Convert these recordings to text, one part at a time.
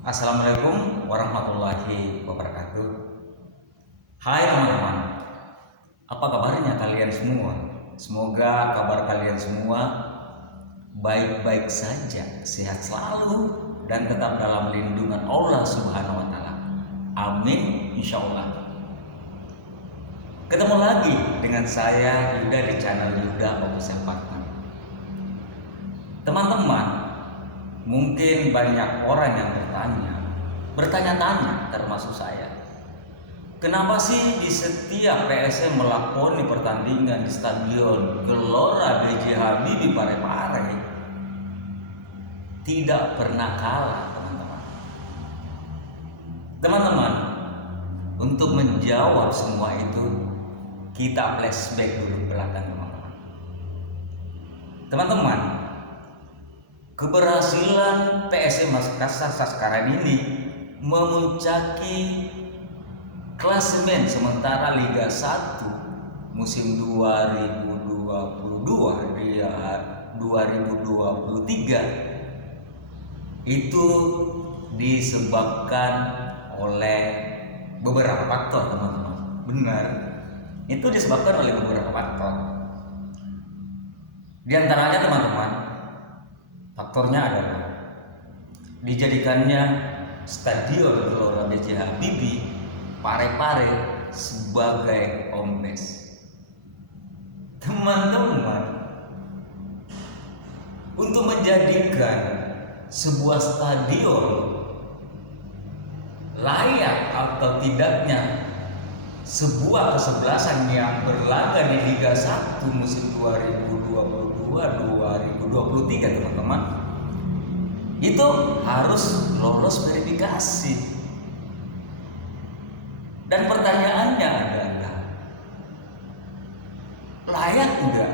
Assalamualaikum warahmatullahi wabarakatuh. Hai teman-teman, apa kabarnya kalian semua? Semoga kabar kalian semua baik-baik saja, sehat selalu, dan tetap dalam lindungan Allah Subhanahu wa Ta'ala. Amin, insya Allah. Ketemu lagi dengan saya Yuda di channel Yuda Official Partner. Teman-teman, mungkin banyak orang yang bertanya-tanya termasuk saya. Kenapa sih di setiap PSM melakoni pertandingan di Stadion Gelora B.J. Habibie Parepare tidak pernah kalah, teman-teman? Teman-teman, untuk menjawab semua itu kita flashback dulu ke belakang, teman-teman. Teman-teman, keberhasilan PSM Makassar sekarang ini memuncaki klasemen sementara Liga 1 musim 2022 2023 itu disebabkan oleh beberapa faktor, teman-teman. Benar, itu disebabkan oleh beberapa faktor. Di antaranya, teman-teman, faktornya adalah dijadikannya Stadion Gelora B.J. Habibie Parepare sebagai home base. Teman-teman, untuk menjadikan sebuah stadion layak atau tidaknya sebuah kesebelasan yang berlaga di Liga 1 musim 2022-2023, teman-teman, itu harus lolos verifikasi. Dan pertanyaannya adalah, layak enggak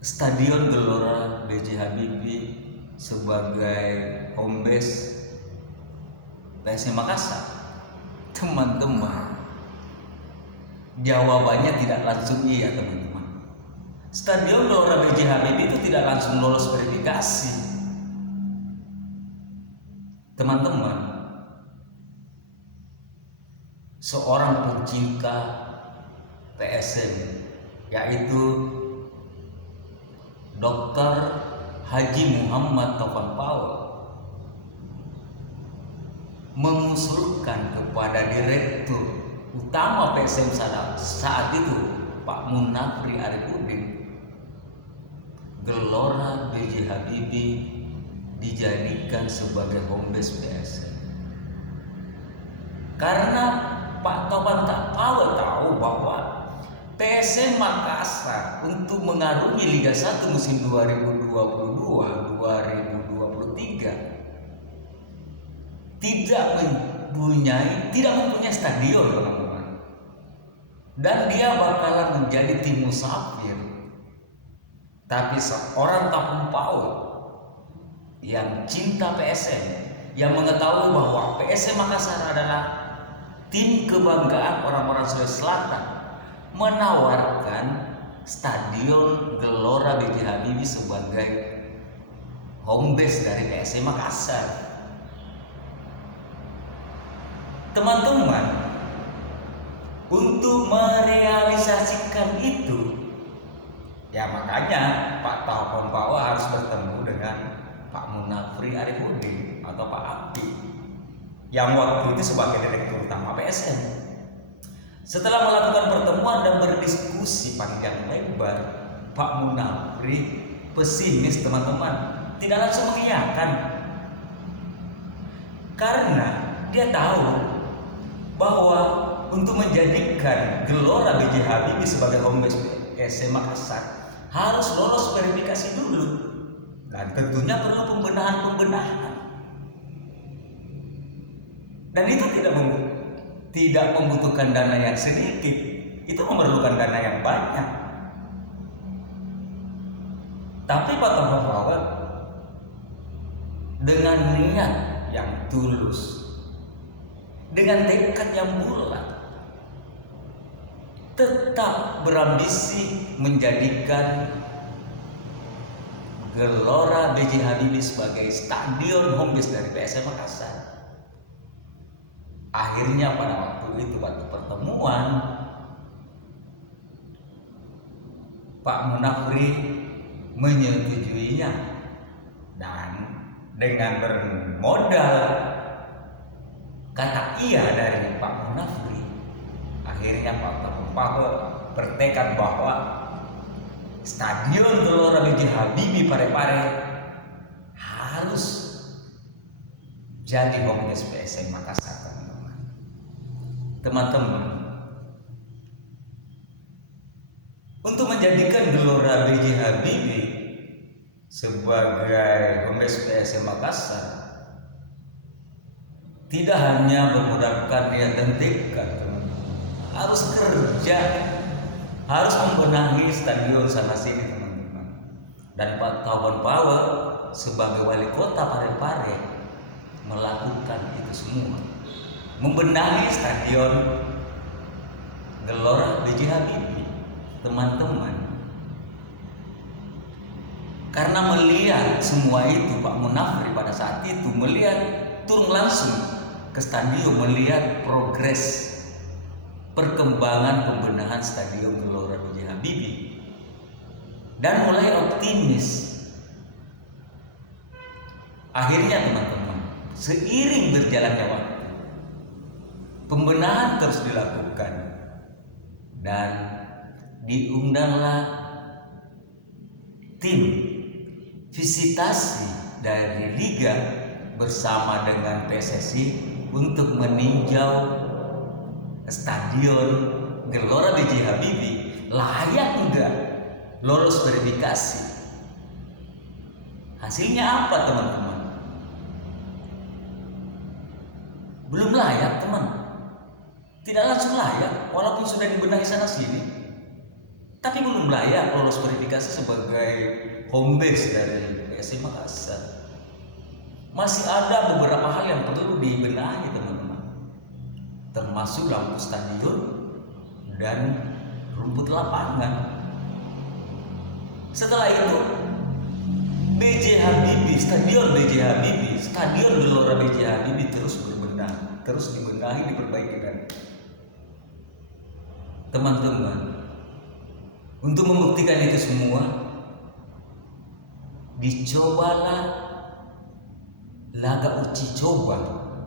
Stadion Gelora B.J. Habibie sebagai home base PSM Makassar? Teman-teman, jawabannya tidak langsung iya, teman-teman. Stadion Gelora B.J. Habibie itu tidak langsung lolos verifikasi, teman-teman. Seorang pencinta PSM, yaitu Dr. Haji Muhammad Taufan Pawel, mengusulkan kepada Direktur Utama PSM saat itu, Pak Munafri Arifudin, Gelora B.J. Habibie dijadikan sebagai home base PSM. Karena Pak Taufan Pawel tahu bahwa PSM Makassar untuk mengarungi Liga 1 musim 2022-2023 tidak mempunyai stadion, teman-teman. Dan dia bakalan menjadi tim musafir. Tapi seorang Taufan Pawel yang cinta PSM, yang mengetahui bahwa PSM Makassar adalah tim kebanggaan orang-orang Sulawesi Selatan, menawarkan Stadion Gelora B.J. Habibie sebagai home base dari PSM Makassar. Teman-teman, untuk merealisasikan itu, ya makanya Pak Taufan Pawel harus bertemu dengan Pak Munafri Arifudin atau Pak Api, yang waktu itu sebagai Direktur Utama PSM. Setelah melakukan pertemuan dan berdiskusi panjang lebar, Pak Munafri pesimis, teman-teman, tidak langsung mengiyakan, karena dia tahu bahwa untuk menjadikan Gelora B.J. Habibie sebagai home base PSM Makassar harus lolos verifikasi dulu, dan tentunya perlu pembenahan. Dan itu tidak membutuhkan dana yang sedikit, itu memerlukan dana yang banyak. Tapi Pak Taufan Pawel dengan niat yang tulus, dengan tekad yang bulat, tetap berambisi menjadikan Gelora B.J. Habibie sebagai stadion home base dari PSM Makassar. Akhirnya pada waktu itu, waktu pertemuan, Pak Munafri menyetujuinya, dan dengan bermodal kata iya dari Pak Munafri, akhirnya Pak Paho bertekad bahwa Stadion Gelora B.J. Habibie Parepare harus jadi home base PSM Makassar, teman-teman. Untuk menjadikan Gelora B.J. Habibie sebagai home base PSM Makassar, tidak hanya bermodalkan niat dan tekad, harus kerja, harus membenahi stadion sana sini, teman-teman. Dan Pak Kawan Power sebagai wali kota Parepare melakukan itu semua, membenahi stadion Gelora B.J. Habibie, teman-teman. Karena melihat semua itu, Pak Munafri pada saat itu melihat, turun langsung ke stadion, melihat progres perkembangan pembenahan Stadion Gelora B.J. Habibie, dan mulai optimis. Akhirnya teman-teman, seiring berjalannya waktu, pembenahan terus dilakukan, dan diundanglah tim visitasi dari Liga bersama dengan PSSI untuk meninjau Stadion Gelora B.J. Habibie layak enggak lolos verifikasi. Hasilnya apa, teman-teman? Belum layak, teman. Tidak langsung layak, walaupun sudah dibenahi sana sini, tapi belum layak lolos verifikasi sebagai home base dari PSM Makassar. Masih ada beberapa hal yang perlu dibenahi, teman-teman, termasuk lampu stadion dan rumput lapangan. Setelah itu, B.J. Habibie, Stadion B.J. Habibie, Stadion Gelora B.J. Habibie terus berbenah, terus dibenahi, diperbaiki. Dan teman-teman, untuk membuktikan itu semua, dicobalah laga uji coba,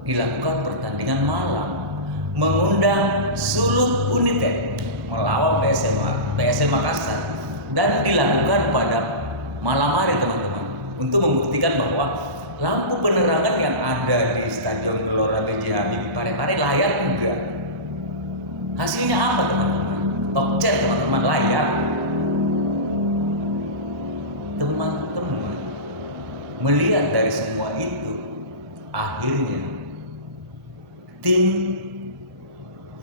dilakukan pertandingan malam, mengundang Sulut United melawan PSM Makassar, dan dilakukan pada malam hari, teman-teman, untuk membuktikan bahwa lampu penerangan yang ada di Stadion Gelora B.J. Habibie Parepare layak enggak. Hasilnya apa, teman-teman? Top chair, teman-teman, layak. Teman-teman, melihat dari semua itu, akhirnya tim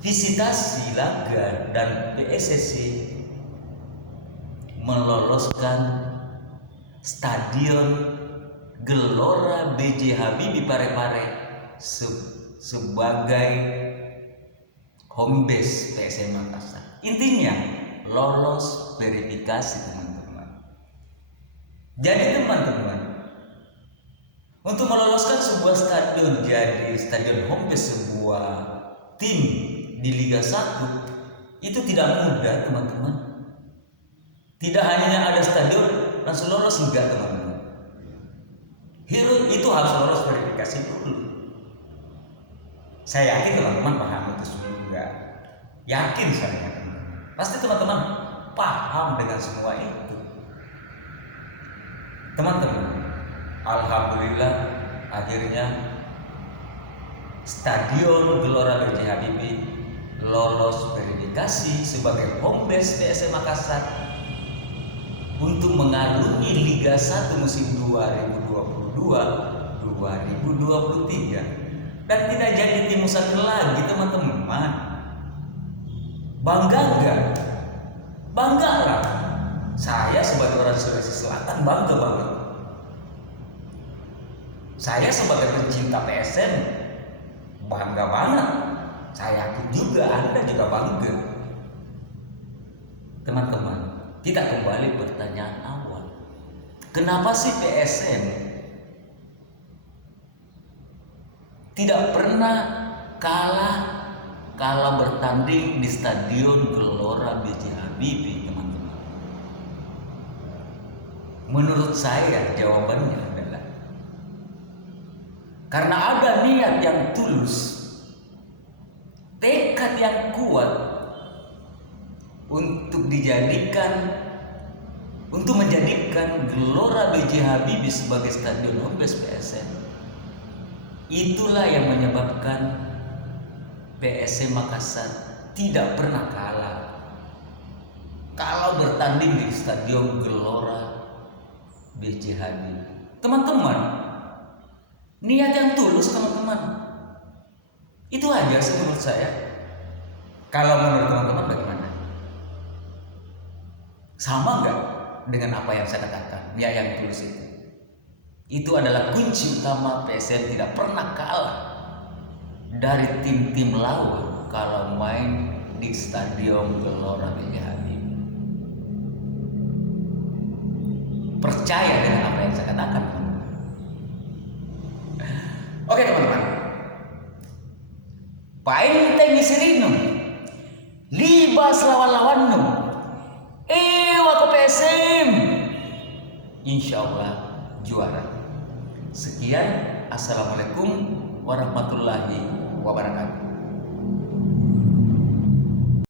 visitasi laga dan PSSI meloloskan Stadion Gelora B.J. Habibie Parepare sebagai home base PSM Makassar. Intinya lolos verifikasi, teman-teman. Jadi teman-teman, untuk meloloskan sebuah stadion jadi stadion home base sebuah tim di Liga 1 itu tidak mudah, teman-teman. Tidak hanya ada stadion langsung lolos, enggak, teman-teman. Hero itu harus lolos verifikasi dulu. Saya yakin teman-teman paham itu juga. Yakin saya, teman-teman. Pasti teman-teman paham dengan semua itu. Teman-teman, alhamdulillah akhirnya Stadion Gelora B.J. Habibie lolos verifikasi sebagai home base PSM Makassar untuk mengarungi Liga 1 musim 2022-2023, dan tidak jadi tim musakir lagi, teman-teman. Bangga enggak? Bangga lah. Saya sebagai orang Sulawesi Selatan bangga banget. Saya sebagai pencinta PSM bangga banget. Saya yakin juga Anda juga bangga. Teman-teman, kita kembali pertanyaan awal. Kenapa sih PSM tidak pernah kalah bertanding di Stadion Gelora B.J. Habibie, teman-teman? Menurut saya jawabannya adalah karena ada niat yang tulus, tekad yang kuat untuk menjadikan Gelora B.J. Habibie sebagai stadion home base PSM. Itulah yang menyebabkan PSM Makassar tidak pernah kalah kalau bertanding di Stadion Gelora B.J. Habibie. Teman-teman, niat yang tulus, teman-teman. Itu aja sih menurut saya. Kalau menurut teman-teman bagaimana? Sama nggak dengan apa yang saya katakan? Ya, yang tulus itu adalah kunci utama PSM tidak pernah kalah dari tim-tim lawan kalau main di Stadion Gelora B.J. Habibie. Percaya dengan apa yang saya katakan. Oke teman-teman, painteng isirino libas lawan-lawannu waku PSM insyaallah juara. Sekian, assalamualaikum warahmatullahi wabarakatuh.